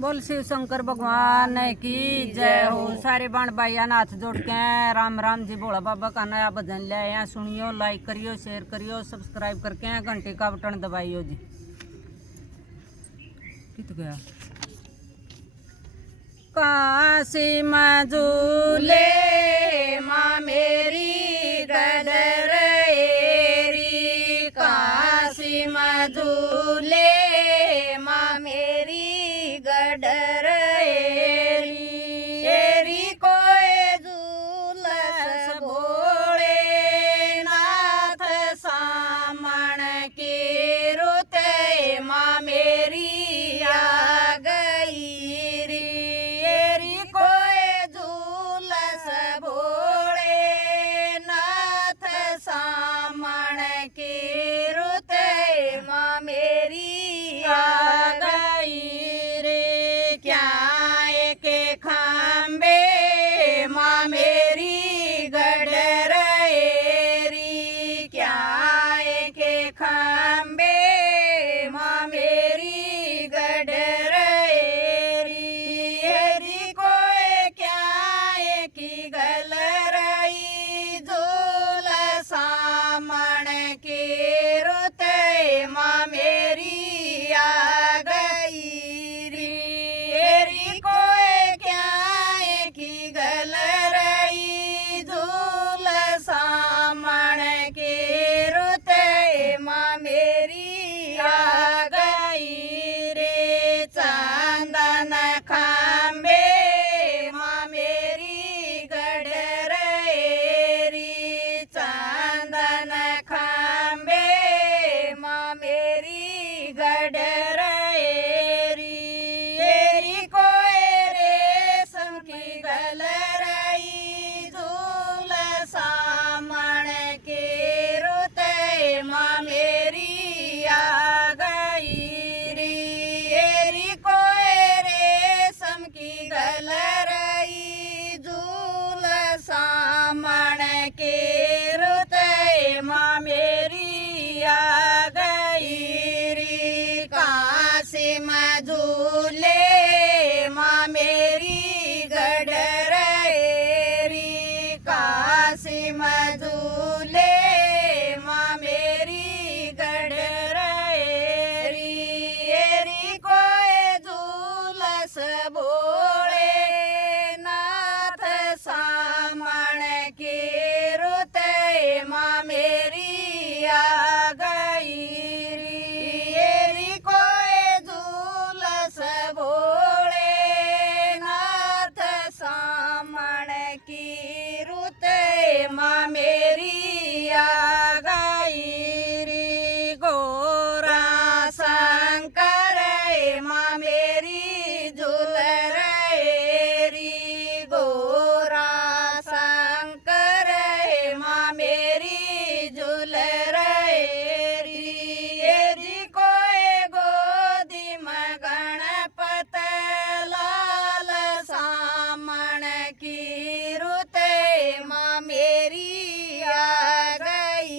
बोल शिव शंकर भगवान की जय हो। सारे बाण भाइया हाथ जोड़ के राम राम जी। भोला बाबा का नया भजन ले आए, सुनियो, लाइक करियो, शेयर करियो, सब्सक्राइब करके घंटे का बटन दबाइयो जी। कित गया काशी में झूले माँ मेरी गडर एरी, काशी में झूले माँ मेरी गडर एरी, एरी कोई झूलस भोले नाथ सामण की रुते माँ मेरी आ गई री, एरी कोई झूलस भोले नाथ सामण की रुते माँ मेरी आ गई रे। क्या एक खंबे माँ मेरी गडर एरी, क्या एक खंबे माँ मेरी गडर एरी, एरी कोई क्या एक गल रही झूल सामण की रुते माँ मेरी आ गई री, एरी कोई क्या एक गल रही झूल सामण की रुते माँ मेरी आ गई रे। चंदन खंबे माँ मेरी गडर एरी, चंदन खंबे माँ मेरी गडर एरी, एरी कोई रेशम की गल रही झूल सामण की रुते माँ मेरी आ गई री, एरी कोई रेशम की गल रही झूल सामण की रुते माँ मेरी आ गई री। काशी में झूले माँ मेरी गडर एरी, काशी में झूले माँ मेरी गडर एरी, एरी कोई झूलस भोले नाथ सामण की रुते माँ मेरी आ गई री, एरी कोई झूलस भोले नाथ सामण की रुते माँ मेरी आ गई री। गोरा शंकर माँ मेरी झूलर एरी, गोरा शंकर माँ मेरी झूलर एरी, एरी कोई गोदी में गणपत लाल सामण की रुते माँ मेरी आ गई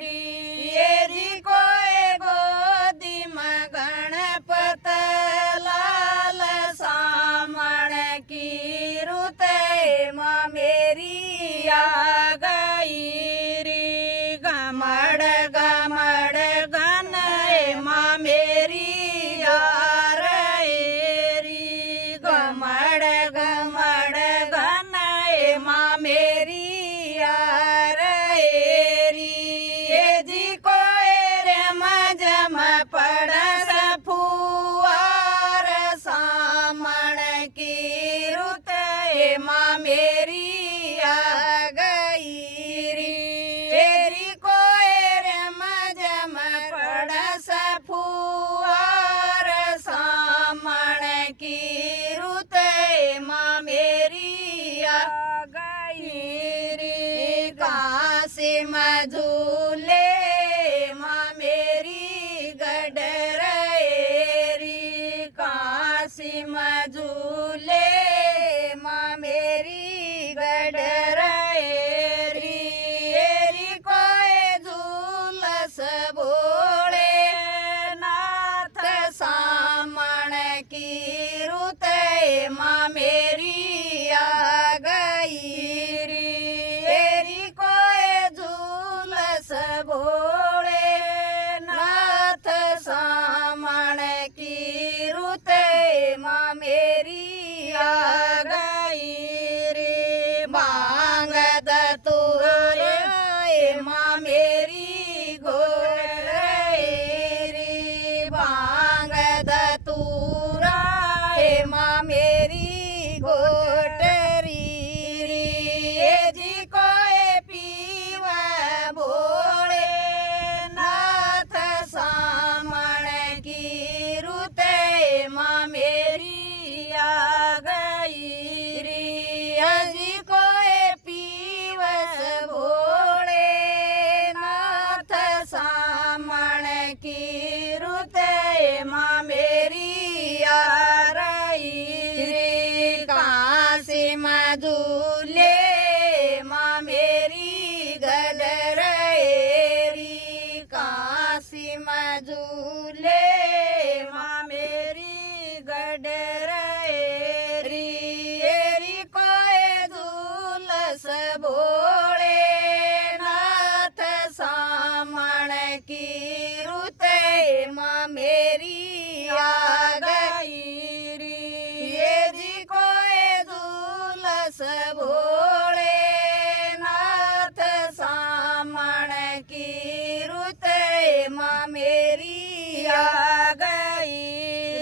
री, एरी कोई गोदी में गणपत लाल सामण की रुते माँ मेरी आ गई री। गमड़ गमड़ गन माँ मेरी आ रही, गमड़ गमड़ गन माँ मेरी आ रही, ए जी कोई रम जम पड़स फुआर सामण की रुते माँ मेरी आ गई री, एरी कोई रम जम पड़स फुआर सामण की रुते माँ मेरी आ गई री। काशी में झूले माँ मेरी गडर एरी, काशी में झूले माँ मेरी गडर एरी, एरी कोई झूलस भोले नाथ सामण की रुते माँ मेरी आ गई री कोई झूलस भोले नाथ सामण की रुते माँ मेरी आ गई रे मांग दतुरे माँ मेरी गोर रे मांग दतुरा माँ मेरी गोटरी रे जी कोई पीव भोले नाथ सामण की रुते माँ मेरी आ गई रे जी कोई पीवस भोले नाथ सामण की रुते माँ मेरी आ रही रे काशी में झूले माँ मेरी गडर री काशी में झूले माँ मेरी गडर री कोई झूलस भोले नाथ सामण की रुते माँ मेरी आ गई री कोई झूलस भोले नाथ सामण की रुते माँ मेरी आ गई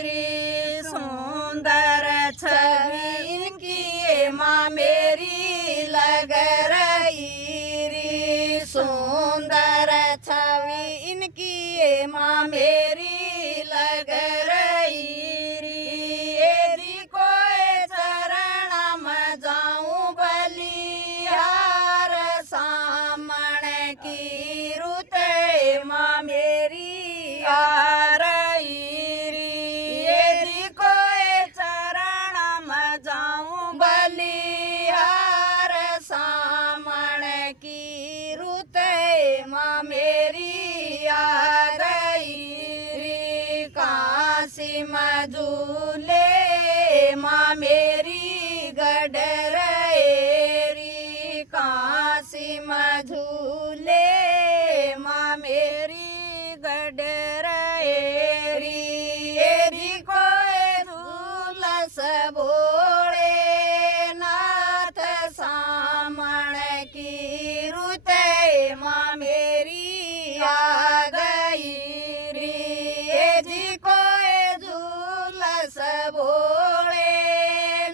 री सुंदर छवि इनकी माँ मेरी लग रही री सुंदर छवि इनकी माँ मेरी लग रही री कोई चरण में जाऊं बलिहार सामण की रुते माँ मेरी आ रही री कोई चरण में जाऊं बलिहार सामण की रुते माँ मेरी आ गई री काशी में झूले माँ मेरी गडर री काशी में झूले माँ मेरी गडर री कोई झूलस भोले नाथ सामण की रुते माँ मेरी आ गई जी कोई झूलस भोले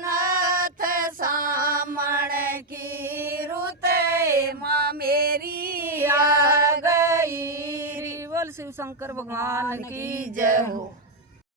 नाथ सामण की रुते माँ मेरी आ गई बोल शिव शंकर भगवान की जय हो।